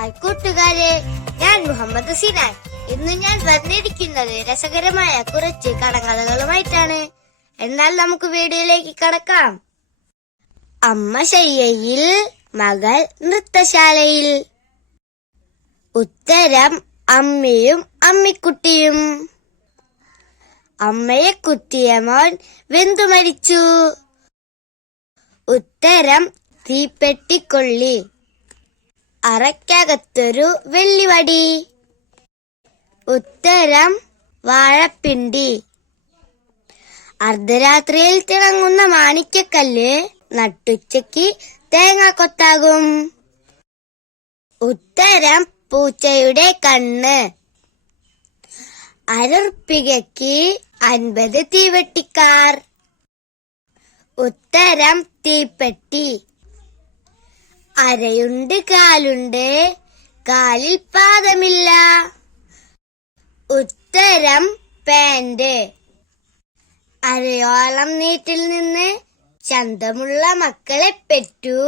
Hi കൂട്ടുകാരെ, ഞാൻ മുഹമ്മദ് സിനാൻ. ഇന്ന് ഞാൻ വന്നിരിക്കുന്നത് രസകരമായ കുറച്ച് കടങ്കഥകളുമായിട്ടാണ്. എന്നാൽ നമുക്ക് വീഡിയോയിലേക്ക് കടക്കാം. അമ്മ ശയ്യയിൽ, മകൾ നൃത്തശാലയിൽ. ഉത്തരം അമ്മയും അമ്മിക്കുട്ടിയും. അമ്മയെ കുത്തിയ മോൻ വെന്തു മരിച്ചു. ഉത്തരം തീപ്പെട്ടിക്കൊള്ളി. അറയ്ക്കകത്തൊരു വെള്ളിവടി. ഉത്തരം വാഴപ്പിണ്ടി. അർദ്ധരാത്രിയിൽ തിളങ്ങുന്ന മാണിക്യക്കല്ല് നട്ടുച്ചയ്ക്ക് തേങ്ങാക്കൊത്താകും. ഉത്തരം പൂച്ചയുടെ കണ്ണ്. അരുർപ്പികയ്ക്ക് 50 തീവെട്ടിക്കാർ. ഉത്തരം തീപ്പെട്ടി. അരയുണ്ട് കാലുണ്ട്, കാലിൽ പാദമില്ല. ഉത്തരം പാന്റ്. അരയോളം നീട്ടിൽ നിന്ന് ചന്തമുള്ള മക്കളെ പെറ്റു.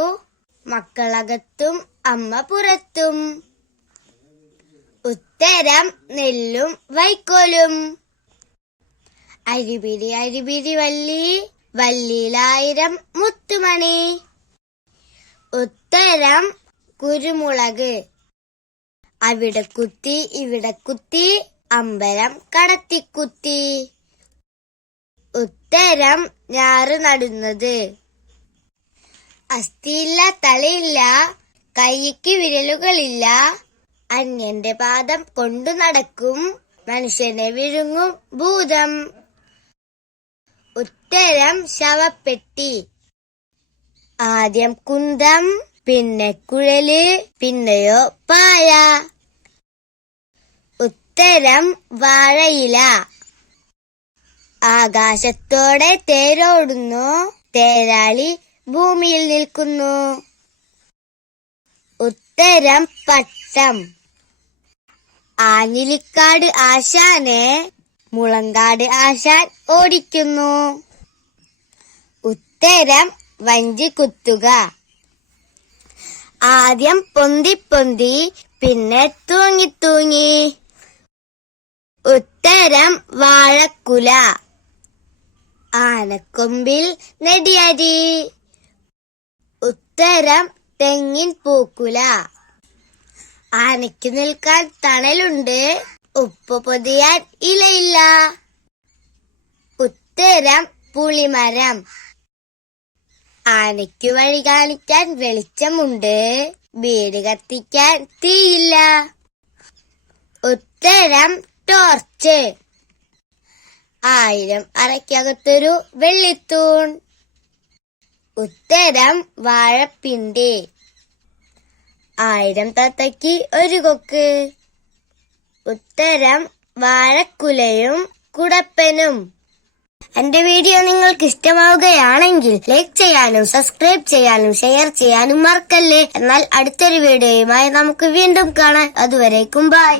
മക്കളകത്തും അമ്മ പുറത്തും. ഉത്തരം നെല്ലും വൈക്കോലും. അരിപിരി അരിപിരി വള്ളി, വള്ളിയിലായിരം മുത്തുമണി. ഉത്തരം കുരുമുളക്. അവിടെ കുത്തി ഇവിടെ കുത്തി, അമ്പലം കടത്തിക്കുത്തി. ഉത്തരം ഞാറ് നടുന്നത്. അസ്ഥിയില്ല, തലയില്ല, കൈയ്ക്ക് വിരലുകളില്ല. അന്യന്റെ പാദം കൊണ്ടു നടക്കും, മനുഷ്യനെ വിഴുങ്ങും ഭൂതം. ഉത്തരം ശവപ്പെട്ടി. ആദ്യം കുന്തം, പിന്നെ കുഴല്, പിന്നെയോ പായ. ഉത്തരം വാഴയില. ആകാശത്തോടെ തേരോടുന്നു, തേരാളി ഭൂമിയിൽ നിൽക്കുന്നു. ഉത്തരം പട്ടം. ആഞ്ഞിലിക്കാട് ആശാനെ മുളങ്കാട് ആശാൻ ഓടിക്കുന്നു. ഉത്തരം വഞ്ചി കുത്തുക. ആദ്യം പൊന്തി പൊന്തി, പിന്നെ തൂങ്ങി തൂങ്ങി. ഉത്തരം വാഴക്കുല. ആനക്കൊമ്പിൽ നെടിയരി. ഉത്തരം തെങ്ങിൻ പൂക്കുല. ആനയ്ക്ക് നിൽക്കാൻ തണലുണ്ട്, ഉപ്പ് പൊതിയാൻ ഇലയില്ല. ഉത്തരം പുളിമരം. ആനയ്ക്കു വഴി കാണിക്കാൻ വെളിച്ചമുണ്ട്, വീട് കത്തിക്കാൻ തീയില്ല. ഉത്തരം ടോർച്ച്. 1000 അറയ്ക്കകത്തൊരു വെള്ളിത്തൂൺ. ഉത്തരം വാഴപ്പിണ്ടി. 1000 തത്തയ്ക്ക് ഒരു കൊക്ക്. ഉത്തരം വാഴക്കുലയും കുടപ്പനും. എന്റെ വീഡിയോ നിങ്ങൾക്ക് ഇഷ്ടമാവുകയാണെങ്കിൽ ലൈക്ക് ചെയ്യാനും സബ്സ്ക്രൈബ് ചെയ്യാനും ഷെയർ ചെയ്യാനും മറക്കല്ലേ. എന്നാൽ അടുത്തൊരു വീഡിയോയുമായി നമുക്ക് വീണ്ടും കാണാം. അതുവരേക്കും ബൈ.